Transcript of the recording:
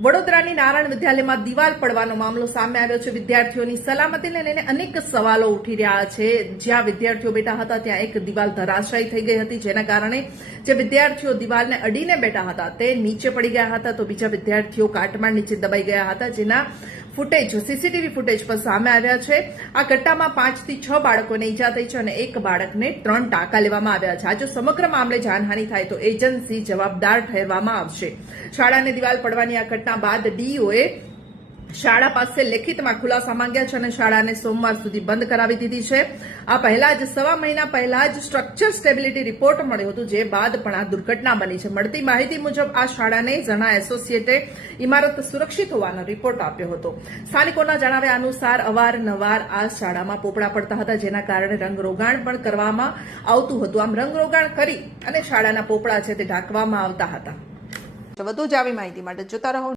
વડોદરાની નારાયણ વિદ્યાલયમાં દિવાલ પડવાનો મામલો સામે આવ્યો છે। વિદ્યાર્થીઓની સલામતીને લઈને અનેક સવાલો ઉઠી રહ્યા છે। જ્યાં વિદ્યાર્થીઓ બેઠા હતા ત્યાં એક દિવાલ ધરાશાયી થઈ ગઈ હતી, જેના કારણે જે વિદ્યાર્થીઓ દિવાલને અડીને બેઠા હતા તે નીચે પડી ગયા હતા, તો બીજા વિદ્યાર્થીઓ કાટમાળ નીચે દબાઈ ગયા હતા, જેના ફૂટેજ સીસીટીવી ફૂટેજ પર સામે આવ્યા છે। આ ઘટનામાં 5 થી 6 બાળકોને ઈજા થઈ છે અને એક બાળકને 3 ટાંકા લેવામાં આવ્યા છે। આ જો સમગ્ર મામલે જાનહાનિ થાય તો એજન્સી જવાબદાર ઠેરવામાં આવશે। શાળાને દિવાલ પડવાની આ ઘટના બાદ ડીઓએ શાળા પાસે લેખિતમાં ખુલાસા માંગ્યા છે અને શાળાને સોમવાર સુધી બંધ કરાવી દીધી છે। આ પહેલા જ સવા મહિના પહેલા જ સ્ટ્રક્ચર સ્ટેબિલિટી રિપોર્ટ મળ્યો હતો, જે બાદ પણ આ દુર્ઘટના બની છે। મળતી માહિતી મુજબ આ શાળાને જણા એસોસિએટે ઇમારત સુરક્ષિત હોવાનો રિપોર્ટ આપ્યો હતો। સ્થાનિકોના જણાવ્યા અનુસાર અવારનવાર આ શાળામાં પોપડા પડતા હતા, જેના કારણે રંગરોગાણ પણ કરવામાં આવતું હતું। આમ રંગરોગાણ કરી અને શાળાના પોપડા છે તે ઢાંકવામાં આવતા હતા। વધુ જ આવી માહિતી માટે જોતા રહો